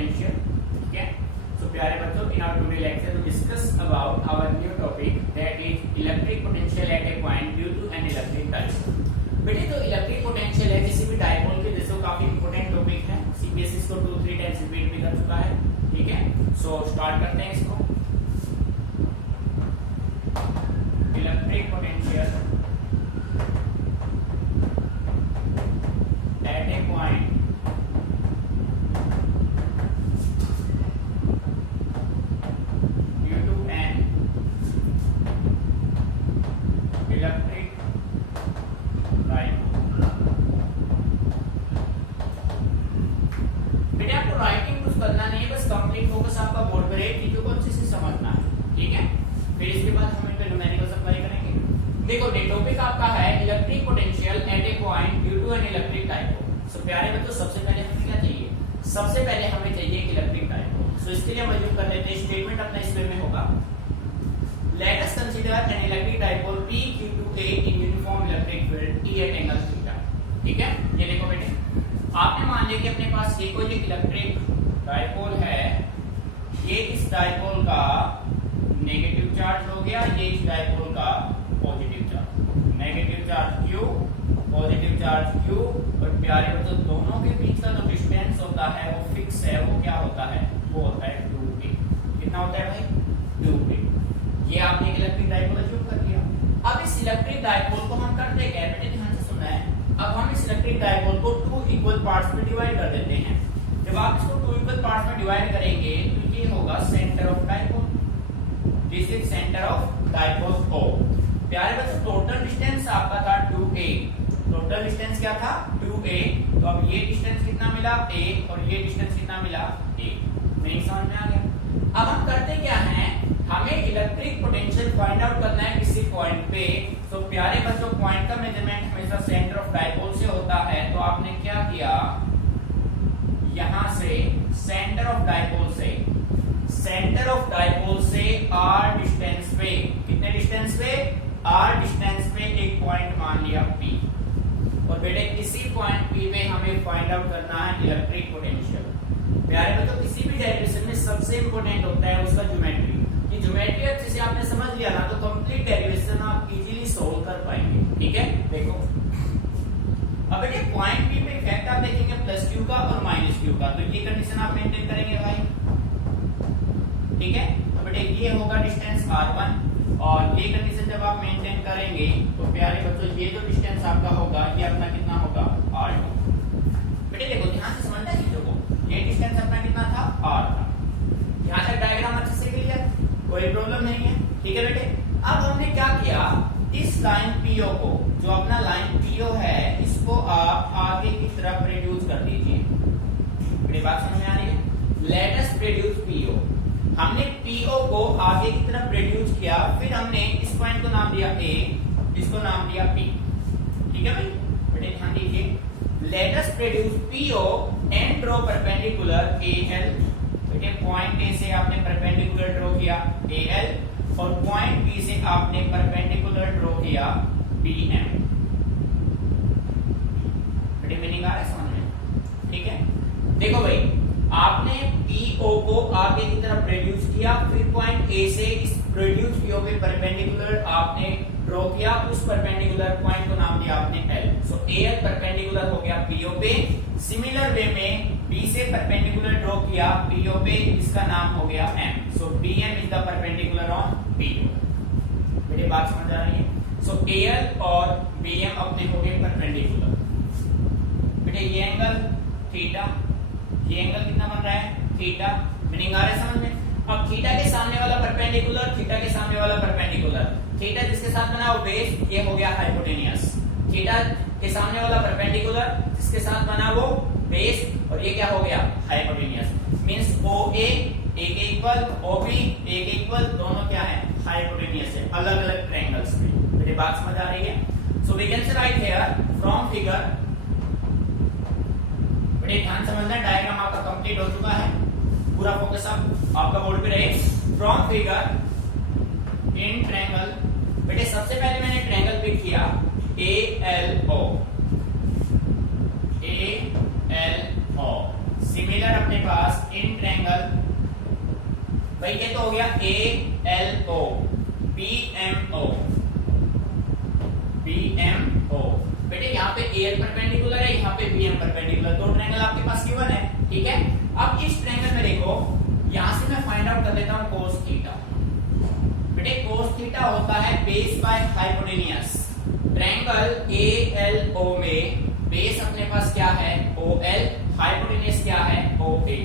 Potential. ठीक है, so प्यारे बच्चों, in our today lecture to discuss about our new topic that is electric potential at a point due to an electric dipole. बेटे तो electric potential है किसी भी डायपोल के, जैसे काफी इंपोर्टेंट टॉपिक है, सीबीएसई इसको 2-3 टाइम्स रिपीट भी कर चुका है। ठीक है, सो स्टार्ट करते हैं इसको। Electric potential at a point due to an electric dipole. बेटे आपको राइटिंग कुछ करना नहीं है, बस कंप्लीट फोकस आपका बोर्ड पर है, चीजों को अच्छे से समझना है। ठीक है, फिर इसके बाद हम इन पे न्यूमेरिकल्स अप्लाई करेंगे। देखो टॉपिक आपका है electric potential at a point due to an electric dipole. So प्यारे बच्चों, सबसे पहले हमें क्या चाहिए? सबसे पहले हमें चाहिए इलेक्ट्रिक डायपोल। सो इसके लिए हम यूज कर लेते हैं, स्टेटमेंट अपना इसमें में होगा, let us consider an electric dipole P Q to A in uniform electric field E at angle theta. ठीक है, ये देखो बेटे, आपने मान लिया कि अपने पास एक कोई इलेक्ट्रिक डायपोल है, ये इस डायपोल का नेगेटिव चार्ज हो गया, ये इस डायपोल का positive charge, negative charge Q, positive charge Q। और प्यारे बच्चों, दोनों के बीच का जो डिस्टेंस होता है वो फिक्स है, वो क्या होता है? वो होता है 2a। कितना होता है भाई? 2a। ये आपने इलेक्ट्रिक डायपोल अज्यूम कर लिया। अब इस इलेक्ट्रिक डायपोल को हम करते क्या है बेटे, ध्यान से सुनना है। अब हम इस इलेक्ट्रिक डायपोल को 2 इक्वल पार्ट्स में डिवाइड कर देते हैं। जब आप इसको 2 इक्वल पार्ट्स में डिवाइड करेंगे तो ये होगा centre of dipole. This is centre of dipole O। प्यारे बच्चों, टोटल डिस्टेंस आपका था 2a। टोटल डिस्टेंस क्या था? 2a। तो अब ये डिस्टेंस कितना मिला? a। और ये डिस्टेंस कितना मिला? a। नहीं समझ में आ गया? अब हम करते क्या हैं, हमें इलेक्ट्रिक पोटेंशियल फाइंड आउट करना है किसी पॉइंट पे। तो प्यारे बच्चों, पॉइंट का मेजरमेंट हमेशा सेंटर ऑफ डायपोल से होता है। तो आपने क्या किया, यहां से सेंटर ऑफ डायपोल से, सेंटर ऑफ डायपोल से r डिस्टेंस पे, कितने डिस्टेंस पे? r डिस्टेंस पे एक पॉइंट मान लिया P। और बेटे इसी पॉइंट P पे हमें फाइंड आउट करना है इलेक्ट्रिक पोटेंशियल। प्यारे बच्चों, किसी भी डेरिवेशन में सबसे इंपॉर्टेंट होता है उसका ज्योमेट्री। ये ज्योमेट्री अच्छे से आपने समझ लिया ना, तो कंप्लीट डेरिवेशन आप इजीली सोल्व कर पाएंगे। ठीक है, देखो अब बेटे पॉइंट P पे इफेक्ट आप देखेंगे +q का और -q का, तो ये कंडीशन आप मेंटेन करेंगे भाई। ठीक है, तो बेटे ये होगा डिस्टेंस r1, और ये कंडीशन जब आप मेंटेन करेंगे तो प्यारे बच्चों ये जो डिस्टेंस आपका होगा ये अपना कितना होगा? r2। बेटे देखो ध्यान से समझना चीजों को, ये डिस्टेंस अपना कितना था? r था। यहाँ तक डायग्राम अच्छे से क्लियर, कोई प्रॉब्लम नहीं है। ठीक है बेटे, अब हमने क्या किया, इस लाइन PO को, जो अपना लाइन PO है, इसको आप आगे की तरफ रिड्यूस कर दीजिए। बेटे बात समझ में आ रही है? Let us reduce PO। हमने PO को आगे की तरफ रिड्यूस किया, फिर हमने इस पॉइंट को नाम दिया A, इसको नाम दिया P। ठीक है भाई, बेटे ध्यान दीजिए, let us reduce PO and draw perpendicular AL। बेटे पॉइंट A से आपने परपेंडिकुलर ड्रॉ किया AL, और पॉइंट B से आपने परपेंडिकुलर ड्रॉ किया BM। बेटे मीनिंग आ रहा है समझ में? ठीक है, देखो भाई, आपने PO को आगे की तरफ रिड्यूस किया, फिर पॉइंट A से इस रिड्यूस PO पे परपेंडिकुलर आपने ड्रॉ किया, उस परपेंडिकुलर पॉइंट को नाम दिया आपने L। सो AL परपेंडिकुलर हो गया PO पे। सिमिलर वे में B से परपेंडिकुलर ड्रॉ किया PO पे, इसका नाम हो गया M। So BM is the perpendicular on PO। मेरी बात समझ आ रही है? सो AL और BM अपने हो गए परपेंडिकुलर। बेटे ये एंगल थीटा, ये एंगल कितना बन रहा है? थीटा। मीनिंग आ रहा है समझ में? अब थीटा के सामने वाला परपेंडिकुलर, थीटा के सामने वाला परपेंडिकुलर, थीटा जिसके साथ बना वो बेस, ये हो गया हाइपोटेनियस। थीटा के सामने वाला परपेंडिकुलर, जिसके साथ बना वो बेस, और ये क्या हो गया? हाइपोटेनियस। मींस OA एक इक्वल, OB एक इक्वल, दोनों क्या है? हाइपोटेनियस है, अलग अलग ट्रायंगल्स में। मेरी बात समझ आ रही है? So we can say right here from figure, बड़े ध्यान समझना, डायग्राम आपका कंप्लीट हो चुका है, पूरा फोकस आपका बोर्ड पे रहे। फ्रॉम फिगर इन ट्रायंगल, बेटे सबसे पहले मैंने ट्रायंगल पिक किया ALO, सिमिलर अपने पास इन ट्रायंगल, भाई ये तो हो गया A L O B M O बेटे, यहाँ पे एल परपेंडिकुलर है, यहाँ पे बी एम परपेंडिकुलर, दो ट्रायंगल आपके पास गिवन है, ठीक है। अब इस ट्रायंगल में देखो, यहां से मैं फाइंड आउट कर लेता हूं cos थीटा। बेटे cos थीटा होता है base by hypotenuse. Triangle A L O में बेस अपने पास क्या है ओ एल, हाइपोटेनियस क्या है ओ ए।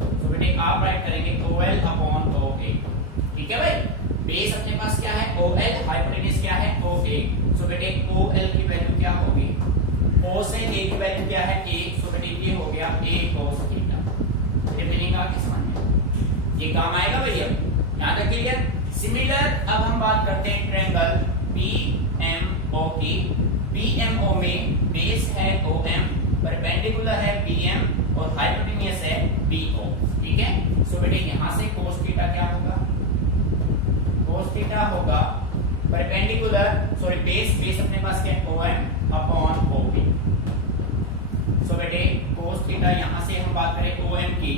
तो बेटे आप राइट करेंगे ओ एल अपॉन ओ ए, ठीक है भाई। बेस अपने पास क्या है ओ एल, हाइपोटेनियस क्या है ओ ए। सो बेटे ओ एल की वैल्यू क्या होगी, ओ से ए की वैल्यू क्या है ए। सो बेटे ये हो गया ए cos थीटा। ये मीनिंग आपके समझ में, ये काम आएगा भैया, यहां तक क्लियर। सिमिलर अब हम बात करते हैं ट्रायंगल PMO की। PMO में बेस है OM, परपेंडिकुलर है BM और हाइपोटेनियस है BO, ठीक है। सो बेटे यहां से cos थीटा क्या होगा, cos थीटा होगा परपेंडिकुलर, सॉरी बेस अपने पास क्या है OM अपॉन OP। सो बेटे cos थीटा यहां से हम बात करें OM की,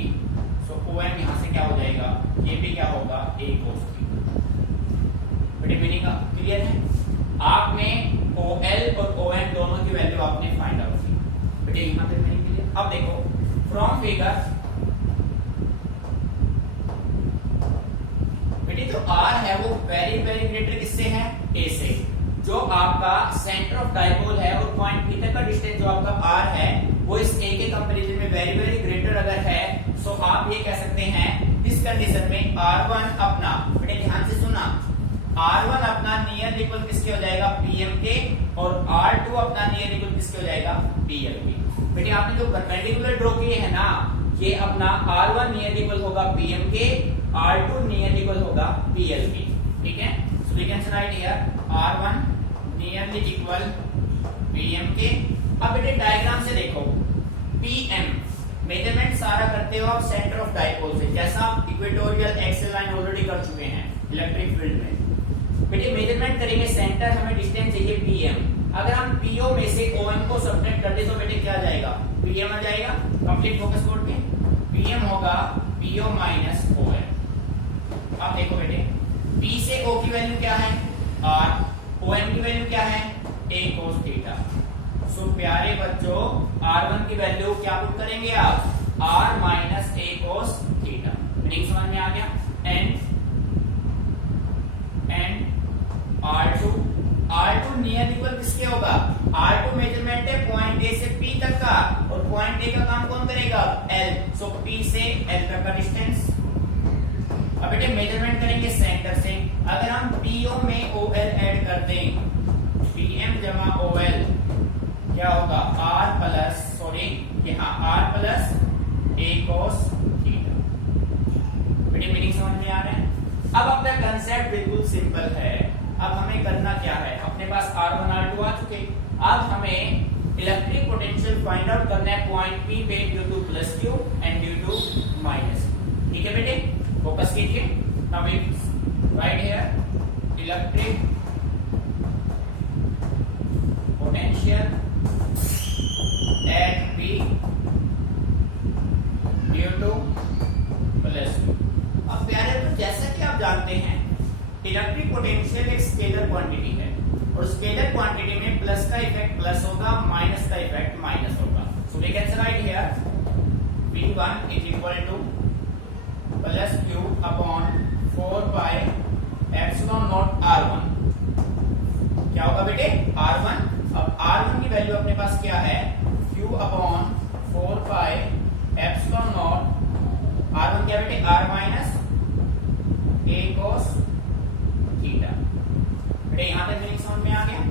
सो OM यहां से क्या हो जाएगा, ये भी क्या होगा a cos थीटा। बेटे मीनिंग क्लियर है। आपने OL और OM दोनों की वैल्यू आपने फाइंड आउट की। बेटे यहां तक मीनिंग क्लियर। अब देखो फ्रॉम फिगर, बेटे जो R है वो वेरी वेरी ग्रेटर किससे है A से। जो आपका सेंटर ऑफ डायपोल है और पॉइंट P तक का डिस्टेंस जो आपका R है वो इस A के कंपैरिजन में वेरी वेरी ग्रेटर अगर है, सो आप ये कह सकते हैं इस कंडीशन में R1 अपना, बेटे ध्यान से सुनना, R1 अपना नियर इक्वल किसके हो जाएगा PM के, और R2 अपना नियर इक्वल किसके हो जाएगा PL के। बेटे आपने जो परपेंडिकुलर ड्रॉ किए है ना, ये अपना R1 नियर इक्वल होगा PM के, R2 नियर इक्वल होगा PL के, ठीक है। So we can write here R1 nearly equal PM के। अब बेटे डायग्राम से देखो, PM मेजरमेंट सारा करते हो आप सेंटर ऑफ डायपोल से, जैसा आप इक्वेटोरियल एक्सल लाइन ऑलरेडी कर चुके हैं इलेक्ट्रिक फील्ड में। बेटे मेजरमेंट करेंगे सेंटर, हमें डिस्टेंस चाहिए PM। अगर हम PO में से OM को सब्ट्रैक्ट कर दे तो बेटे क्या आ जाएगा PM आ जाएगा। कंप्लीट फोकस बोर्ड पे PM होगा PO माइनस OM। अब देखो बेटे P से O की वैल्यू क्या है R, OM की वैल्यू क्या है a cos थीटा। सो प्यारे बच्चों R1 की वैल्यू क्या पुट करेंगे आप R minus a cos theta. Meaning समझ में आ गया। एंड R2 नियर इक्वल किसके होगा, R2 मेजरमेंट है पॉइंट A से P तक का, और पॉइंट A का काम कौन करेगा L। सो P से L तक का डिस्टेंस। अब बेटे मेजरमेंट करेंगे सेंटर से, अगर हम PO में OL ऐड कर दें, PM जमा OL क्या होगा R प्लस, सॉरी यहाँ R plus a cos theta. बेटे मीनिंग समझ में आ रहा है। अब अपना कंसेप्ट बिल्कुल सिंपल है। अब हमें करना क्या है, अपने पास R1 R2 आ चुके, अब हमें इलेक्ट्रिक पोटेंशियल फाइंड आउट करना है पॉइंट P पे due to plus Q and due to minus Q, ठीक है बेटे फोकस कीजिए। Now right here electric potential at P due to plus Q। अब प्यारे तो जैसा कि आप जानते हैं इलेक्ट्रिक पोटेंशियल एक स्केलर क्वांटिटी है, और स्केलर क्वांटिटी में प्लस का इफेक्ट प्लस होगा, माइनस का इफेक्ट माइनस होगा। So we can write here V1 is equal to plus Q upon 4 pi epsilon not R1। क्या होगा बेटे R1। अब R1 की वैल्यू अपने पास क्या है Q upon 4 pi epsilon not R1 क्या बेटे R minus a cos theta. बेटे यहां तक मीनिंग समझ में आ गया।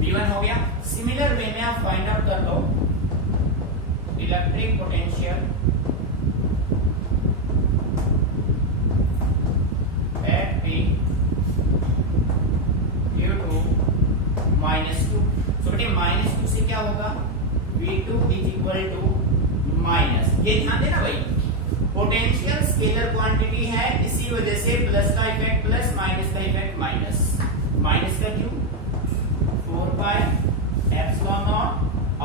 V1 हो गया। सिमिलर वे में आप फाइंड आउट कर लो electric potential at P due to minus Q। So बेटे माइनस Q से क्या होगा V2 is equal to minus, ये ध्यान देना भाई पोटेंशियल स्केलर क्वांटिटी है, इसी वजह से प्लस का इफेक्ट प्लस, माइनस का इफेक्ट माइनस। माइनस का क्यों 4 पाई एप्सिलॉन नॉट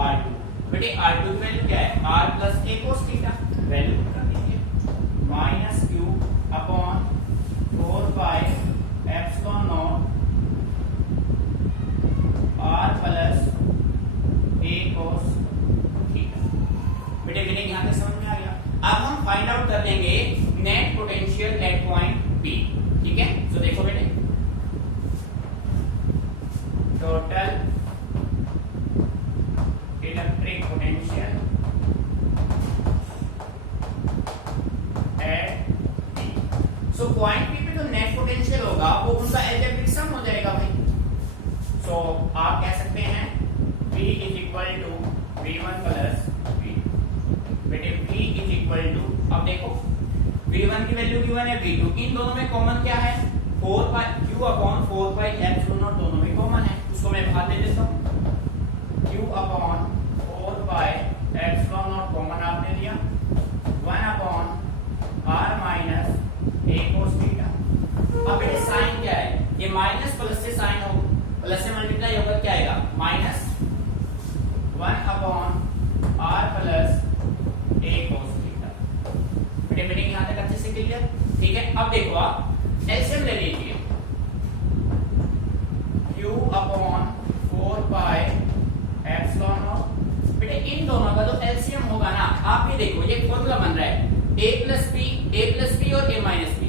R2। बेटे R2 की वैल्यू क्या है R plus a cos theta. Value कर दीजिए minus Q upon 4 pi epsilon not r plus a cos theta. बेटे मीनिंग यहां तक समझ में आ गया। अब हम फाइंड आउट कर लेंगे net potential at point P, ठीक है। तो देखो बेटे total electric potential at P। So point P पे जो नेट पोटेंशियल होगा वो उनका एल्जेब्रिक सम हो जाएगा भाई। सो आप कह सकते हैं V is equal to V1 plus V। बेटे V इज इक्वल टू, अब देखो V1 की वैल्यू गिवन है, V2 इन दोनों में कॉमन क्या है 4 पाई Q upon 4 pi epsilon not, दोनों में कॉमन है, उसको मैं बाहर ले लेता हूं। Q upon 4 pi epsilon not common आपने लिया, 1 upon r minus a cos theta. अब बेटे साइन क्या है, ये माइनस प्लस से साइन हो, प्लस से मल्टीप्लाई होकर क्या आएगा minus 1 upon r plus a cos theta. बेटे मीनिंग यहां तक अच्छे से क्लियर, ठीक है। अब देखो आप एलसीएम ले लीजिए, q upon 4 pi epsilon not. बेटे इन दोनों का जो एलसीएम होगा ना, आप ये देखो ये फॉर्मूला बन रहा है a प्लस p और a minus p,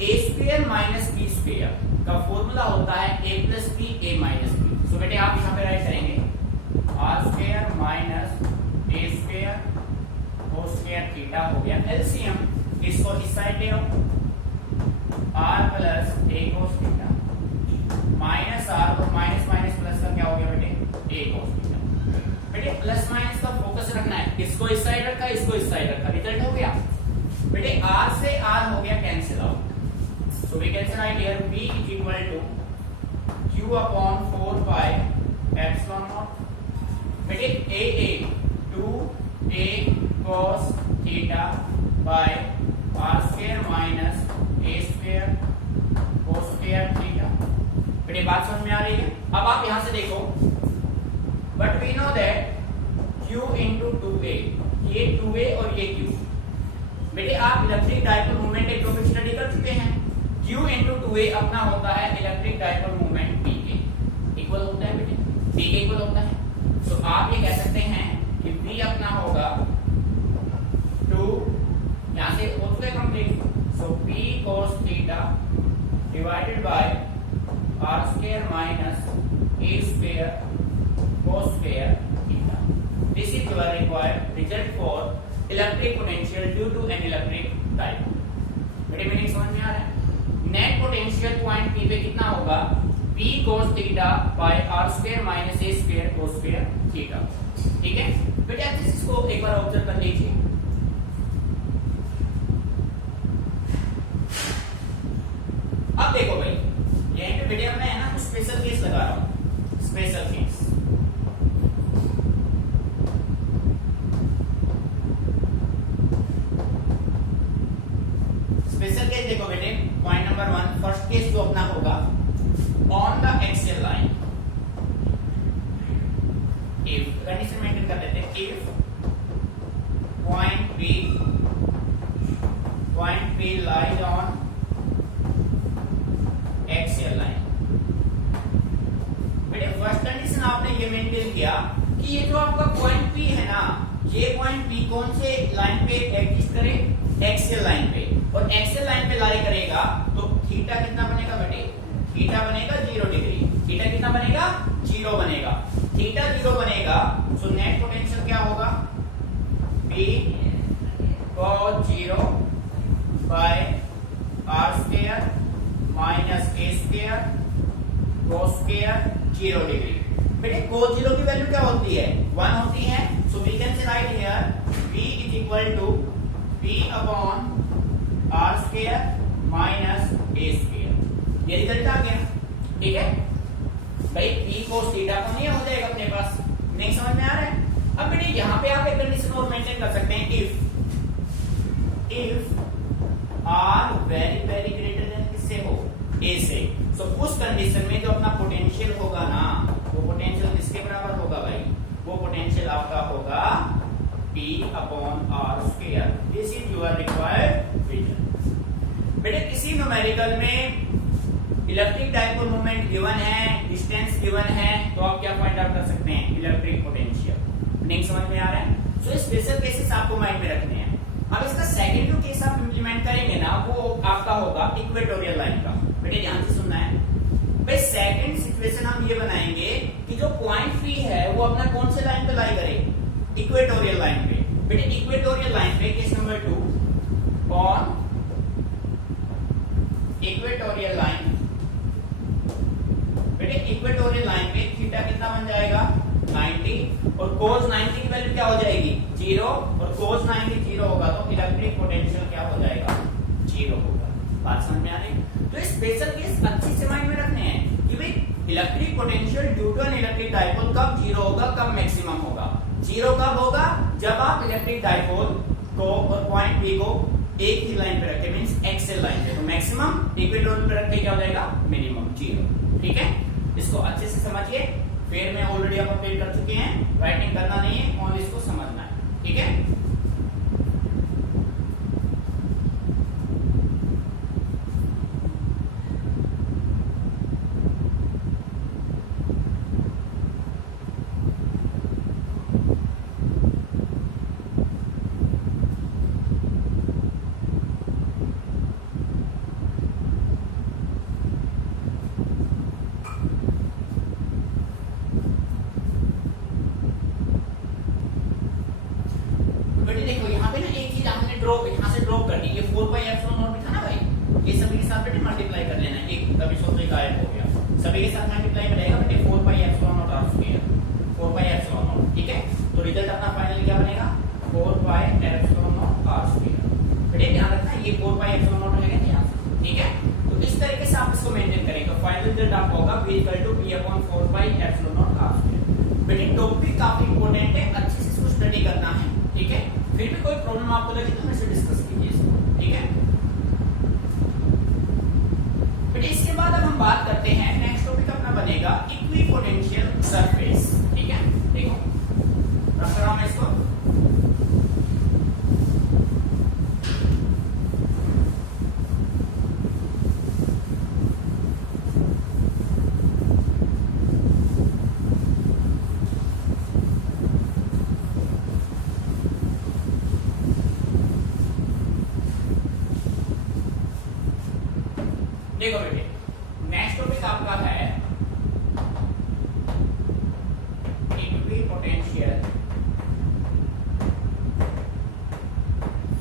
a square minus b square का फॉर्मूला होता है a plus p a minus b। सो बेटे आप यहां पे राइट करेंगे r square minus a square cos square theta हो गया एलसीएम। इसको इस साइड ले आओ, r plus a cos theta minus r और माइनस माइनस प्लस का क्या हो गया बेटे a cos थीटा। बेटे प्लस माइनस का फोकस रखना है, इसको इस साइड रखा, इसको इस साइड रखा, रिजल्ट हो गया बेटे r से r हो गया cancel out. So we can write here V is equal to Q upon 4 pi epsilon naught। बेटे a 2a cos theta by r square minus a square cos square theta। बेटे बात समझ में आ रही है। अब आप यहां से देखो, but we know that Q into 2a, ये 2a और ये Q। बेटे आप इलेक्ट्रिक डाइपोल मोमेंट एक टॉपिक स्टडी कर चुके हैं। Q into 2a अपना होता है इलेक्ट्रिक डाइपोल मोमेंट P के इक्वल होता है बेटे, P के इक्वल होता है। सो आप ये कह सकते हैं कि V अपना होगा 2, यहां से हो चुका है कंप्लीट। सो P cos theta divided by r square minus a square cos square theta. This is your required result for electric potential due to an electric dipole. बेटे मीनिंग समझ में आ रहा है। नेट पोटेंशियल पॉइंट P पे कितना होगा P cos theta by r square minus a square cos square theta, ठीक है। बेटे आप इसको एक बार ऑब्जर्व कर लीजिए। अब देखो भाई यहीं पे बेटे मैं है ना स्पेशल केस लगा रहा हूं, स्पेशल केस। स्पेशल केस देखो बेटे, पॉइंट नंबर 1 फर्स्ट केस जो अपना होगा on the axial line, if condition maintain कर लेते हैं, if point P lies on axial line. बेटे फर्स्ट कंडीशन आपने ये मेंटेन किया कि ये जो आपका पॉइंट P है ना, ये पॉइंट P कौन से लाइन पे एग्जिस्ट करे, एक्सियल लाइन पे, और एक्सियल लाइन पे लाई करेगा तो थीटा कितना बनेगा बेटे, थीटा बनेगा 0 डिग्री। थीटा कितना बनेगा 0 बनेगा। थीटा 0 बनेगा सो नेट पोटेंशियल क्या होगा P cos 0 बाय r square minus a square cos square 0 degree. बेटे cos 0 की वैल्यू क्या होती है 1 होती है। So we can say right here V is equal to P upon r square minus a square. ये रिजल्ट आ गया, ठीक है भाई। P cos थीटा को नहीं हो जाएगा अपने पास, नहीं समझ में आ रहा है। अब बेटे यहां पे आप एक कंडीशन और मेंटेन कर सकते हैं, if r very very greater than किससे हो a से। सो उस कंडीशन में जो अपना पोटेंशियल होगा ना, वो पोटेंशियल किसके बराबर होगा भाई, वो पोटेंशियल आपका होगा P upon r square. This is your required reason. बेटे किसी न्यूमेरिकल में इलेक्ट्रिक डाइपोल मोमेंट गिवन है, डिस्टेंस गिवन है, तो आप क्या फाइंड आउट कर सकते हैं? Electric potential. नहीं समझ में आ रहा है? सो स्पेशल केसेस आपको माइंड में रखने हैं। अब इसका सेकंड जो केस आप इंप्लीमेंट करेंगे ना, वो आपका होगा इक्वेटोरियल लाइन का। बेटे ध्यान से सुनना है भाई। सेकंड सिचुएशन हम ये बनाएंगे कि जो पॉइंट पी है वो अपना कौन से लाइन पे लाई करे? इक्वेटोरियल लाइन पे। बेटे इक्वेटोरियल लाइन पे case number 2 on equatorial line. बेटे इक्वेटोरियल लाइन पे थीटा कितना बन जाएगा? 90, और cos 90 की वैल्यू क्या हो जाएगी? 0, और cos 90 0 होगा तो इलेक्ट्रिक पोटेंशियल क्या हो जाएगा? 0 होगा। बात समझ में आ रही? तो स्पेशल केस अच्छी से माइंड में रखने हैं कि भाई electric potential due to an electric dipole कब 0 होगा, कब मैक्सिमम होगा? 0 कब होगा? जब आप इलेक्ट्रिक डाइपोल को और पॉइंट बी को एक ही लाइन पे रखे, मींस एक्सेल लाइन पे, तो मैक्सिमम इक्वेटोरियल पे रखे क्या हो जाएगा? मिनिमम 0। ठीक है, इसको अच्छे से समझिए। फिर में ऑलरेडी आप अपडेट कर चुके हैं, राइटिंग करना नहीं है, ओनली इसको समझना है। ठीक है, ड्रॉप कर दी। ये 4πε0 भी था ना भाई, ये सभी के साथ बेटे मल्टीप्लाई कर लेना है। एक कभी सोचो एक गायब हो गया, सभी के साथ मल्टीप्लाई करेगा बेटे 4πε0 r², 4πε0। ठीक है, तो रिजल्ट अपना फाइनली क्या बनेगा? 4πε0 r²। बेटे ध्यान रखना ये 4πε0 रहेगा यहाँ से। ठीक है, तो इस तरीके से आप इसको मेंटेन करेंगे तो फाइनल रिजल्ट आपका होगा v = p/4πε0 r²। बेटे टॉपिक काफी इंपॉर्टेंट है, अच्छे से इसको स्टडी करना है। ठीक है, फिर भी कोई प्रॉब्लम आपको लगे तो मेरे से डिस्कस कीजिए इसको। ठीक है, बेटे इसके बाद अब हम बात करते हैं, नेक्स्ट टॉपिक अपना बनेगा इक्विपोटेंशियल सरफेस। ठीक है, देखो रख रहा हूं मैं इसको। देखो बेटे नेक्स्ट टॉपिक आपका है इक्विपोटेंशियल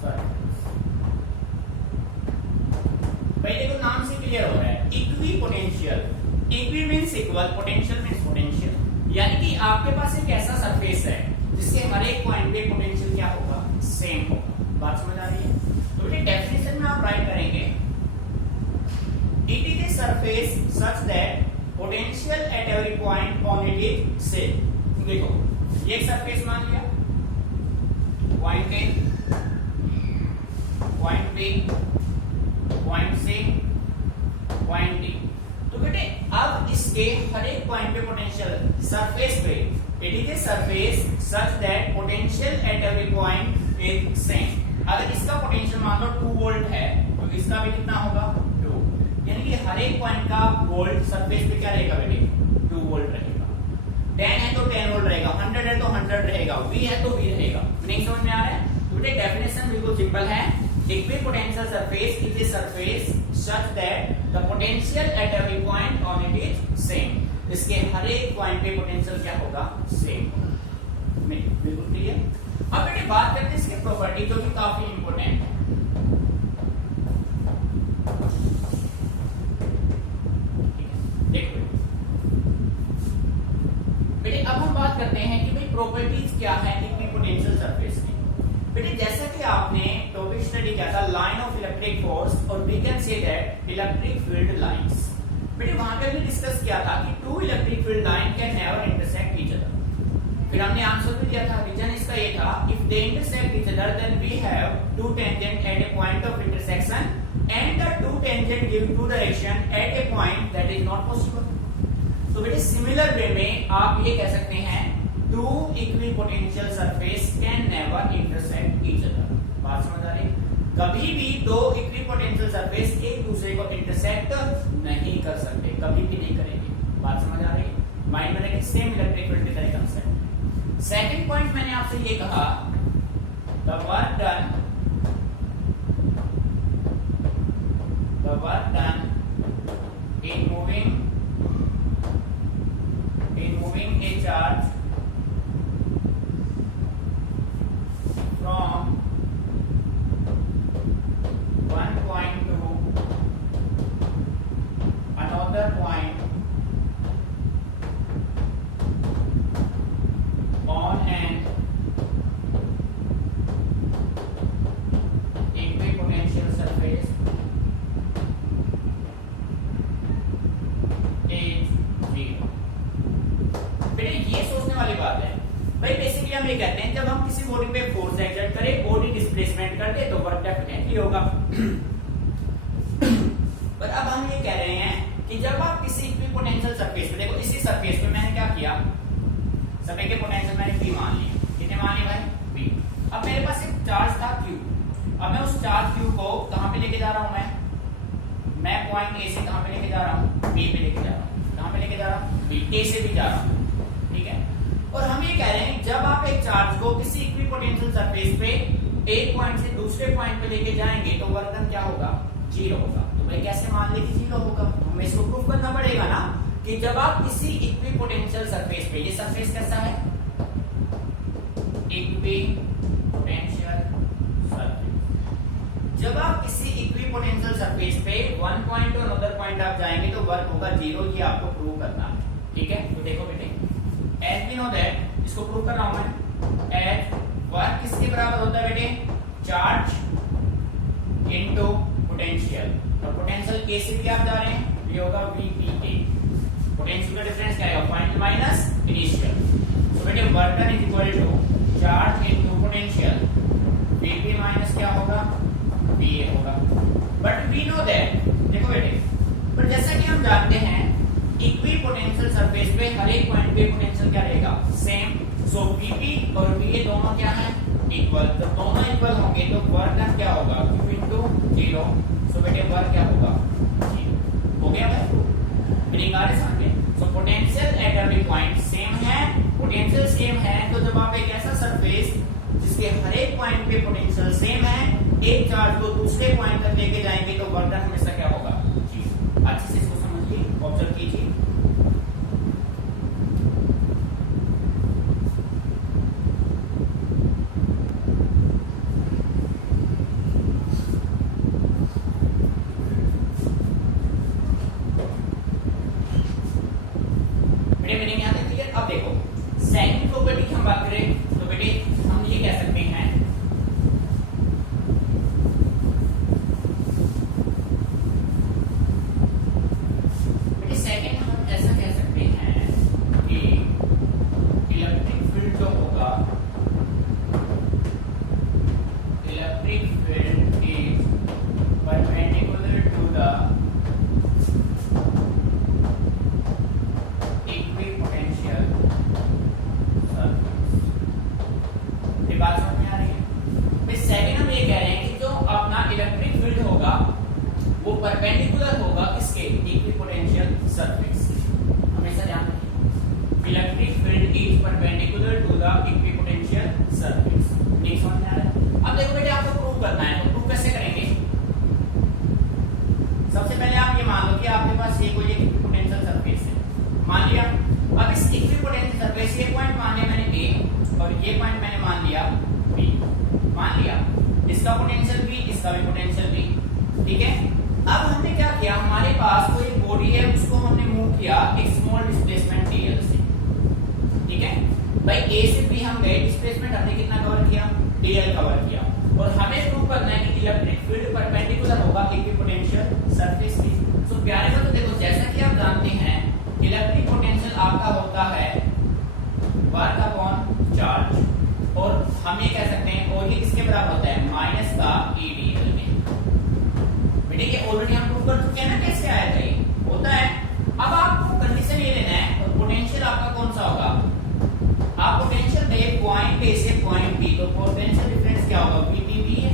सरफेस। भाई देखो नाम से क्लियर हो रहा है, equipotential. Equi means equal, potential means potential, यानी कि आपके पास एक ऐसा सरफेस है जिसके हर एक पॉइंट पे पोटेंशियल क्या होगा? सेम होगा। बात समझ आ रही है? तो बेटे डेफिनेशन में आप राइट करेंगे it is a surface such that potential at every point on it is same। देखो ये एक सरफेस मान लिया, point A, point B, point C, point D. तो बेटे अब इसके हर एक पॉइंट पे पोटेंशियल सरफेस पे, it is a surface such that potential at every point is same। अगर इसका पोटेंशियल मान लो 2 वोल्ट है तो इसका भी कितना होगा? यानी कि हर एक पॉइंट का वोल्ट सरफेस पे क्या रहेगा बेटे? 2 वोल्ट रहेगा। 10 है तो 10 वोल्ट रहेगा, 100 है तो 100 रहेगा, V है तो V रहेगा। नहीं समझ में आ रहा है? तो बेटे डेफिनेशन बिल्कुल सिंपल है, equipotential surface is a surface such that the potential at every point on it is same. इसके हर एक पॉइंट पे पोटेंशियल क्या होगा? सेम होगा। बिल्कुल क्लियर। अब बेटे बात करते हैं इसके प्रॉपर्टी जो कि काफी इंपॉर्टेंट है। बेटे अब हम बात करते हैं कि भाई प्रॉपर्टीज क्या है इक्विपोटेंशियल सरफेस की। बेटे जैसा कि आपने टॉपिक स्टडी किया था लाइन ऑफ इलेक्ट्रिक फोर्स, और we can say that electric field lines. बेटे वहां पर भी डिस्कस किया था कि 2 electric field line can never intersect each other. फिर हमने आंसर भी दिया था, रीजन इसका ये था, if they intersect each other then we have 2 tangent at a point of intersection and the 2 tangent give 2 direction at a point that is not possible. तो बेटे सिमिलर वे में आप ये कह सकते हैं 2 equipotential surface can never intersect each other. बात समझ आ रही है? कभी भी दो इक्विपोटेंशियल सरफेस एक दूसरे को इंटरसेक्ट नहीं कर सकते, कभी भी नहीं करेंगे। बात समझ आ रही है? माइंड में रखिए, सेम इलेक्ट्रिक फील्ड की तरह कंसेप्ट। सेकंड पॉइंट मैंने आपसे ये कहा, the work done in moving a charge from one point to another point on an equipotential surface भाई बेसिकली हम ये कहते हैं, जब हम किसी बॉडी पे फोर्स एक्सर्ट करें, बॉडी डिस्प्लेसमेंट कर दे, तो वर्क डेफिनेटली होगा। पर अब हम ये कह रहे हैं कि जब आप किसी इक्विपोटेंशियल सरफेस पे, देखो इसी सरफेस पे मैंने क्या किया, समय के पोटेंशियल मैंने P मान लिया। कितने मान लिए भाई? V। अब मेरे पास एक चार्ज था Q। अब मैं उस चार्ज Q को कहां पे लेके जा रहा हूं? मैं पॉइंट A से कहां पे लेके जा रहा हूं? B पे लेके जा रहा हूं। कहां पे लेके जा रहा हूं? B। A से भी जा रहा हूं, ठीक है। और हम ये कह रहे हैं, जब आप एक चार्ज को किसी इक्विपोटेंशियल सरफेस पे एक पॉइंट से दूसरे पॉइंट पे लेके जाएंगे तो वर्क डन क्या होगा? 0 होगा। तो भाई कैसे मान ले कि 0 होगा? हमें इसको प्रूव करना पड़ेगा ना कि जब आप किसी इक्विपोटेंशियल सरफेस पे, ये सरफेस कैसा है? Equipotential surface. जब आप किसी इक्विपोटेंशियल सरफेस पे one point two another point आप जाएंगे तो वर्क होगा 0। ये आपको प्रूव करना है, ठीक है। तो देखो बेटे, as we know that, इसको प्रूव कर रहा हूं मैं, as वर्क किसके बराबर होता है बेटे? Charge into potential. और पोटेंशियल के से भी आप जा रहे हैं, ये होगा VPA। पोटेंशियल का डिफरेंस क्या है? Point minus initial. तो बेटे work done is equal to charge into potential, VP minus क्या होगा? VA होगा। बट वी नो दैट, देखो बेटे, पर जैसा कि हम जानते हैं इक्विपोटेंशियल सरफेस पे हर एक पॉइंट पे पोटेंशियल क्या रहेगा? सेम। सो VP और VA दोनों क्या है? इक्वल। तो दोनों इक्वल होंगे तो वर्क डन क्या होगा? Q into 0। सो बेटे वर्क क्या होगा? 0 हो गया भाई। मीनिंग आ रही समझ में? So potential at every point same है। पोटेंशियल सेम है तो जब आप एक ऐसा सरफेस जिसके हर एक पॉइंट पे पोटेंशियल सेम है, एक चार्ज को दूसरे पॉइंट तक लेके जाएंगे तो वर्क डन हमेशा क्या होगा? 0। अच्छे से इसको समझिए, ऑब्जर्व कीजिए। अब देखो सेकंड प्रॉपर्टी की हम बात करें तो बेटे हम ये कह सकते हैं, बेटे सेकंड हम ऐसा कह सकते हैं कि इलेक्ट्रिक फील्ड जो होगा, electric field is perpendicular to the equipotential surface. ये बात समझ में आ रही है? फिर सेकंड हम ये कह रहे हैं कि जो अपना इलेक्ट्रिक फील्ड होगा वो परपेंडिकुलर होगा किसके? Equipotential surface. हमेशा ध्यान रखिए, electric field is perpendicular to the equipotential surface. ये समझ में आ रहा है? अब देखो बेटे आपको प्रूव करना है, तो प्रूव कैसे करेंगे? सबसे पहले आप ये मान लो कि आपके पास ये कोई इक्विपोटेंशियल सरफेस है, मान लिया। अब इस इक्विपोटेंशियल सरफेस ये पॉइंट मान लिया मैंने A और ये पॉइंट मैंने मान लिया B। मान लिया इसका पोटेंशियल B, इसका भी पोटेंशियल B, ठीक है। अब हमने क्या किया, हमारे पास कोई बॉडी है उसको हमने मूव किया एक स्मॉल डिस्प्लेसमेंट dl से, ठीक है भाई। A से B हम गए, डिस्प्लेसमेंट हमने कितना कवर किया? dl कवर किया। और हमें प्रूव करना है कि इलेक्ट्रिक फील्ड परपेंडिकुलर होगा इक्विपोटेंशियल सरफेस के। तो प्यारे बच्चों देखो, जैसा कि आप जानते हैं इलेक्ट्रिक पोटेंशियल आपका होता है वर्क अपॉन चार्ज, और हम ये कह सकते हैं और ये किसके बराबर होता है? माइनस का E dl में। बेटे ये ऑलरेडी हम प्रूव कर चुके हैं ना, कैसे आया था ये? होता है। अब आपको कंडीशन ये लेना है, और पोटेंशियल आपका कौन सा होगा? आप पोटेंशियल दे पॉइंट A से पॉइंट B, तो पोटेंशियल डिफरेंस क्या होगा? VPB है।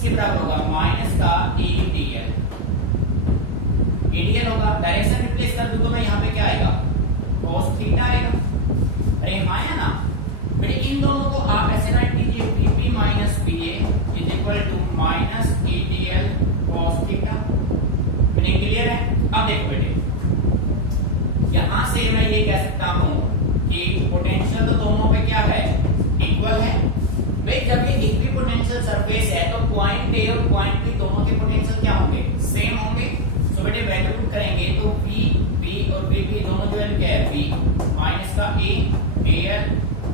किसके बराबर होगा, माइनस का EDL। EDL होगा, डायरेक्शन रिप्लेस कर दूं तो मैं यहाँ पे क्या आएगा, cos थीटा आएगा। अरे हाँ या ना बेटे, इन दोनों को आप ऐसे राइट कीजिए, VP minus VA is equal to minus EDL cos theta. बेटे क्लियर है? अब देखो बेटे, यहां से मैं ये कह सकता हूं कि पोटेंशियल तो दोनों पे क्या है, इक्वल है। भाई जब ये इक्विपोटेंशियल सरफेस है तो पॉइंट ए और पॉइंट बी दोनों के पोटेंशियल क्या होंगे, सेम होंगे। सो बेटे वैल्यू पुट करेंगे तो VP और VP दोनों की वैल्यू क्या है, V माइनस का EDL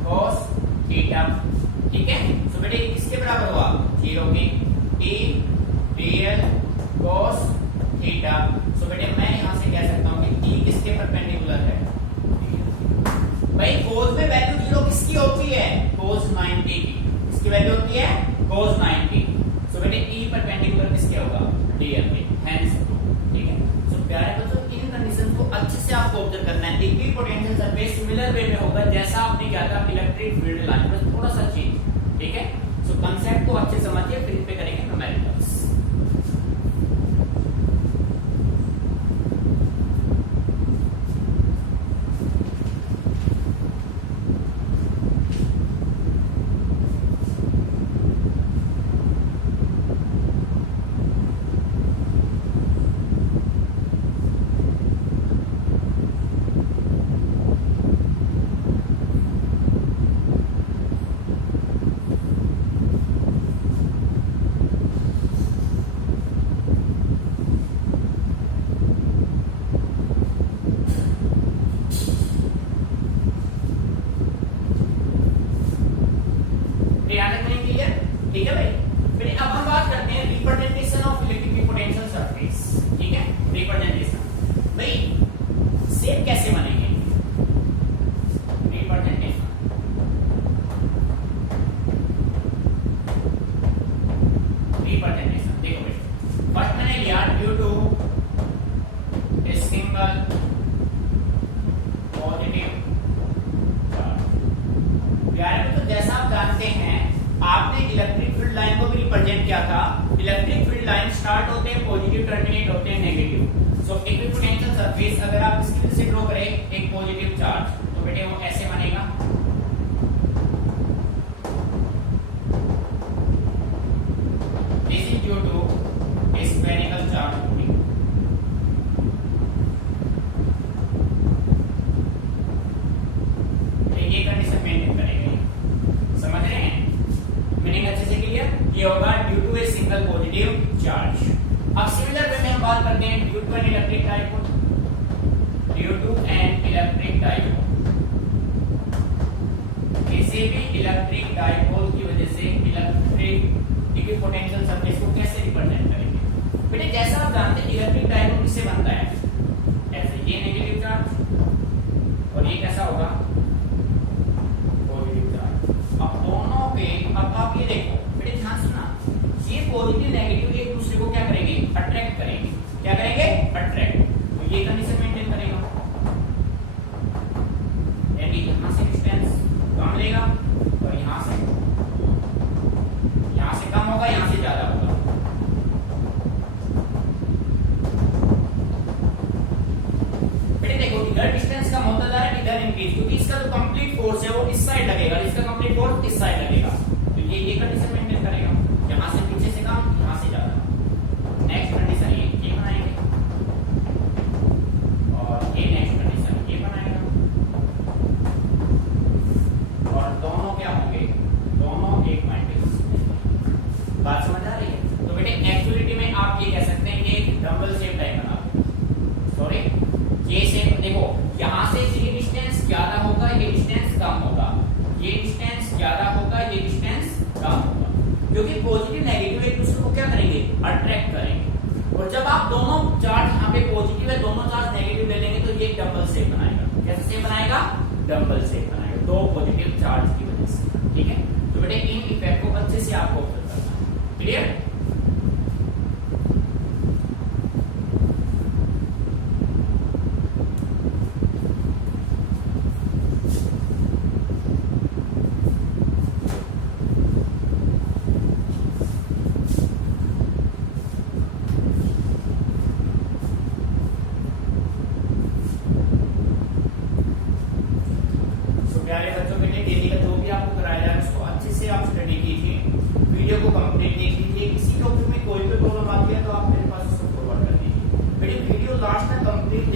cos थीटा। ठीक है, सो बेटे किसके बराबर हुआ, 0 की EDL cos थीटा। सो बेटे मैं यहां से कह सकता हूं कि E किसके परपेंडिकुलर है, भाई cos में वैल्यू 0 किसकी होती है, cos 90 की। इसकी वैल्यू होती है cos 90। सो बेटे E परपेंडिकुलर किसके होगा, DL के। हेंस ठीक है। सो प्यारे बच्चों, इन कंडीशन को अच्छे से आपको ऑब्जर्व करना है। इक्विपोटेंशियल सरफेस सिमिलर वे में होगा जैसा आपने किया था इलेक्ट्रिक फील्ड लाइन, बस थोड़ा सा चेंज। ठीक है, सो कांसेप्ट को अच्छे समझिए, फिर इस पे करेंगे न्यूमेरिकल्स। ठीक है भाई, फिर अब हम बात करते हैं representation of electric potential surface. ठीक है, रिप्रेजेंटेशन भाई शेप कैसे बनेंगे, रिप्रेजेंटेशन देखो भाई, फर्स्ट मैंने लिया due to a single positive charge. यार तो जैसा आप जानते हैं, आपने इलेक्ट्रिक फील्ड लाइन को भी रिप्रेजेंट किया था। इलेक्ट्रिक फील्ड लाइन स्टार्ट होते हैं पॉजिटिव, टर्मिनेट होते हैं नेगेटिव। सो इक्विपोटेंशियल सरफेस अगर आप इस तरह से ड्रॉ करें एक पॉजिटिव चार्ज, तो बेटे वो ऐसे बनेगा। This is due to spherical charge. ये कंडीशन मेंटेन करेंगे, समझ रहे हैं? मीनिंग अच्छे से क्लियर? ये होगा due to a single positive charge. अब सिमिलर वे में हम बात करते हैं due to an electric dipole. Due to an electric dipole, किसी भी इलेक्ट्रिक डाइपोल की वजह से इलेक्ट्रिक इक्विपोटेंशियल सरफेस को कैसे रिप्रेजेंट करेंगे? बेटे जैसा आप जानते हैं इलेक्ट्रिक डाइपोल किससे बनता है, ऐसे ये नेगेटिव चार्ज और ये कैसा होगा, पॉजिटिव चार्ज। अब दोनों पे अब आप ये देखो बेटे, ध्यान सुना, ये पॉजिटिव नेगेटिव एक दूसरे को क्या करेंगे, अट्रैक्ट करेंगे। क्या करेंगे, अट्रैक्ट। तो ये कंडीशन मेंटेन करेगा, यानी यहां से डिस्टेंस कम लेगा और यहां से कम होगा, यहां से ज्यादा होगा। बेटे देखो इधर डिस्टेंस कम होता जा रहा है, इधर इंक्रीज, क्योंकि इसका जो कंप्लीट फोर्स है वो इस साइड लगेगा, इसका कंप्लीट फोर्स इस साइड लगेगा। तो ये कंडीशन मेंटेन करेगा, यहां से पीछे से कम, यहां से ज्यादा। नेक्स्ट कंडीशन ये बनाएंगे और ये नेक्स्ट कंडीशन ये बनाएगा, और दोनों क्या होंगे, दोनों एक पॉइंट। बात समझ आ रही है? तो बेटे एक्चुअलिटी में आप ये कह सकते हैं ये डबल शेप टाइप बना दो। सॉरी, ये शेप देखो, यहां से ये डिस्टेंस ज्यादा होगा, ये डिस्टेंस कम होगा, ये डिस्टेंस ज्यादा होगा, ये डिस्टेंस कम होगा, क्योंकि पॉजिटिव नेगेटिव एक दूसरे को क्या करेंगे, अट्रैक्ट करेंगे। और जब आप दोनों चार्ज यहाँ पे पॉजिटिव है, दोनों चार्ज नेगेटिव ले लेंगे, तो ये डबल शेप बनाएगा। कैसे शेप बनाएगा, डबल शेप बनाएगा, दो पॉजिटिव चार्ज की वजह से। ठीक है, तो बेटे इन इफेक्ट को अच्छे से आपको ऑब्जर्व करना है। क्लियर?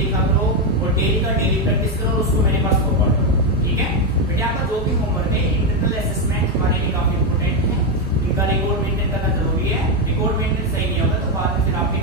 देखा करो और डेली का डेली प्रैक्टिस करो और उसको मेरे पास फॉरवर्ड करो, ठीक है। बेटा आपका जो भी होमवर्क है, इंटरनल असेसमेंट हमारे लिए काफी इंपॉर्टेंट है, इनका रिकॉर्ड मेंटेन करना जरूरी है। रिकॉर्ड मेंटेन सही नहीं होगा तो बाद में फिर आपके